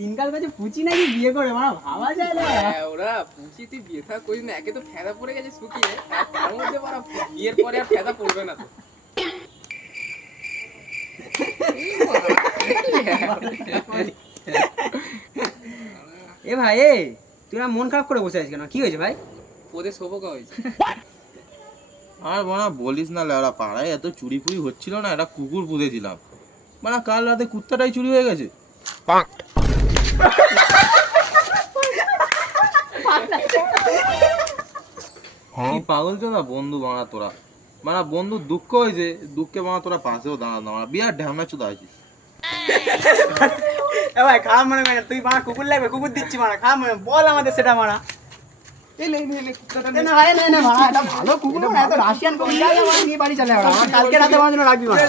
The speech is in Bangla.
দিনকাল কাছে পুচি নাকি বিয়ে করে মারা ভাবা যায় না। ওরা পুচি তুই বিয়ে থা করিস না, একে তো ফেদা পড়ে গেছে শুকিয়ে, আর তার মধ্যে মারা বিয়ের পরে আর ফেদা পড়বে না তো। এ ভাই তুই না মন খারাপ করে বসে আছিস কেন? কি হয়েছে ভাই? ওদের শোভকা হয়েছে। আর বানা বলিস না লেওড়া, পাড়ায় এত চুরি ফুরি হচ্ছিল না, একটা কুকুর পুঁতেছিলাম, মানে কাল রাতে কুত্তাটাই চুরি হয়ে গেছে। কি পাগল চোদা বন্ধু বানা তোরা, মানে বন্ধু দুঃখ হয়েছে, দুঃখে বানা তোরা পাশেও দাঁড়া দাঁড়া, বিরাট ঢ্যামনা চোদা আছিস। এ ভাই খারাপ মনে করে তুই মারা কুকুর লাগবে, কুকুর দিচ্ছি মারা, খারাপ মনে বল আমাদের সেটা মারা। না ভাই না না মারা, এটা ভালো কুকুর না, এত রাশিয়ান কুকুর নিয়ে বাড়ি চলে। আমার কালকে রাতে আমার জন্য রাখবি মারা।